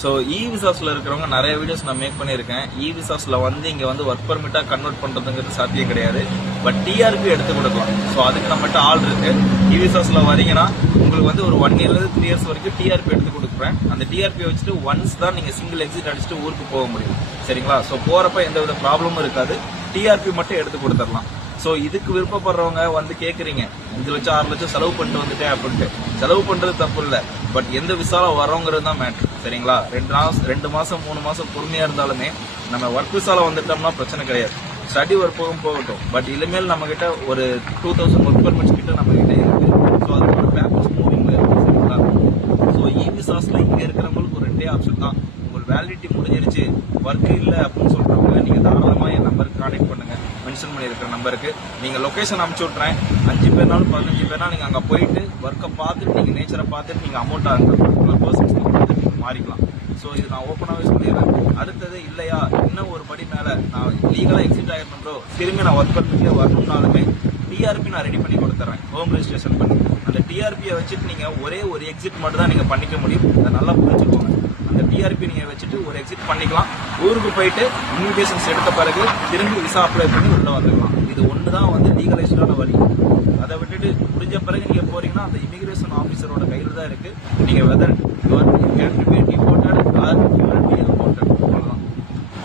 So விசாஸ்ல இருக்கிறவங்க நிறைய videos நான் மேக் பண்ணியிருக்கேன். விசாஸ்ல வந்து இங்க வந்து ஒர்க் பர்மிட்டா கன்வெர்ட் பண்றதுங்கிறது சாத்தியம் கிடையாது. பட் டிஆர்பி எடுத்து கொடுக்கலாம். ஸோ அதுக்கு நம்மகிட்ட ஆள் இருக்கு. விசாஸ்ல வரீங்கன்னா உங்களுக்கு வந்து ஒரு 1 இயர்ல இருந்து 3 இயர்ஸ் வரைக்கும் டிஆர்பி எடுத்து கொடுக்குறேன். அந்த டிஆர்பி வச்சுட்டு ஒன்ஸ் தான் நீங்க சிங்கிள் எக்ஸிட் அடிச்சுட்டு ஊருக்கு போக முடியும். சரிங்களா? ஸோ போறப்ப எந்த வித ப்ராப்ளமும் இருக்காது. டிஆர்பி மட்டும் எடுத்து கொடுத்துடலாம். ஸோ இதுக்கு விருப்பப்படுறவங்க வந்து கேட்குறீங்க 5 லட்சம் 6 லட்சம் செலவு பண்ணிட்டு வந்துட்டேன் அப்படின்ட்டு. செலவு பண்றது தப்பு இல்லை. பட் எந்த விசால வரோங்கிறது தான் மேட்ரு. சரிங்களா? 2 மாசம் 3 மாசம் பொறுமையா இருந்தாலுமே நம்ம ஒர்க் விசால வந்துட்டோம்னா பிரச்சனை கிடையாது. ஸ்டடி ஒர்க் போகட்டும். பட் இனிமேல் நம்ம கிட்ட ஒரு 2000 ஒர்க் பர்மிட்ஸ் கிட்ட நம்ம கிட்ட இருக்கு. ஸோ அதுக்கான பேப்பர்ஸ் மூவிங்ல இருக்கு. சரிங்களா? ஸோ விசாஸ்ல இங்க இருக்கிறவங்களுக்கு ஒரு 2 ஆப்ஷன் தான். உங்களுக்கு வேலிடிட்டி முடிஞ்சிருச்சு, ஒர்க் இல்லை அப்படின்னு சொல்றவங்க நீங்க தாராளமா என் நம்பருக்கு கான்டெக்ட் பண்ணுங்க. மென்ஷன் பண்ணியிருக்கிற நம்பருக்கு நீங்க லொகேஷன் அனுப்பிச்சு விட்றேன். 5 பேர்னாலும் 15 பேர்னா நீங்க அங்க போயிட்டு ஒர்க்கை பார்த்துட்டு நீங்க நேச்சரை பார்த்துட்டு நீங்க அமௌண்ட் அந்த பர்டிகுலர் பர்சன்ஸ்க்கு கொடுத்து நீங்க மாறிக்கலாம். ஸோ இது நான் ஓப்பனாகவே சொல்லிடுறேன். அடுத்தது இல்லையா இன்னும் ஒரு படி மேல நான் லீகலா எக்ஸிட் ஆகிருந்தோ திரும்பி நான் ஒர்க் பண்ணிட்டு வரணும்னாலுமே டிஆர்பி நான் ரெடி பண்ணி கொடுத்துறேன். ஹோம் ரெஜிஸ்ட்ரேஷன் பண்ணி அந்த டிஆர்பியை வச்சுட்டு நீங்க ஒரே ஒரு எக்ஸிட் மட்டும் தான் நீங்க பண்ணிக்க முடியும். அதை நல்லா புரிஞ்சுக்கோங்க. அந்த டிஆர்பி நீங்க வச்சுட்டு ஒரு எக்ஸிட் பண்ணிக்கலாம். ஊருக்கு போயிட்டு இன்விடேஷன்ஸ் எடுத்த பிறகு திரும்பி விசா அப்ளை பண்ணி உள்ள வந்துக்கலாம். இது ஒண்ணுதான் வந்து லீகலைஸ்டான வழி. அதை விட்டுட்டு முடிஞ்ச பிறகு நீங்க போறீங்கன்னா அந்த இமிகிரேஷன் ஆபீசரோட கையில தான் இருக்கு. நீங்க வெதர் அவ்வளவுதான்.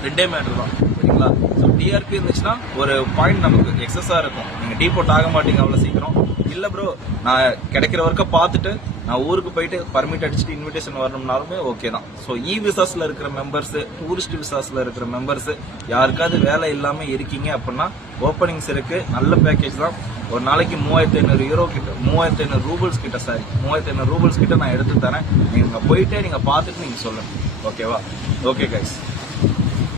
2 மேட்டர் தான். சரிங்களா? ஸோ டிஆர்பி இருந்துச்சுன்னா ஒரு பாயிண்ட் நமக்கு எக்ஸஸா இருக்கும். நீங்க டீபோர்ட் ஆக மாட்டீங்க அவ்வளவு சீக்கிரம். இல்ல ப்ரோ நான் கிடைக்கிற வரைக்கும் பார்த்துட்டு நான் ஊருக்கு போயிட்டு பர்மிட் அடிச்சுட்டு இன்விடேஷன் வரணும்னாலுமே ஓகே தான். ஸோ விசாஸ்ல இருக்கிற மெம்பர்ஸ், டூரிஸ்ட் விசாஸ்ல இருக்கிற மெம்பர்ஸ் யாருக்காவது வேலை இல்லாம இருக்கீங்க அப்படின்னா ஓப்பனிங்ஸ் இருக்கு. நல்ல பேக்கேஜ் தான். ஒரு நாளைக்கு 3500 யூரோ கிட்ட 3500 ரூபல்ஸ் கிட்ட 3500 ரூபல்ஸ் கிட்ட நான் எடுத்து தரேன். நீங்க போயிட்டே நீங்க பார்த்துட்டு நீங்க சொல்லுங்க. ஓகேவா? Okay guys.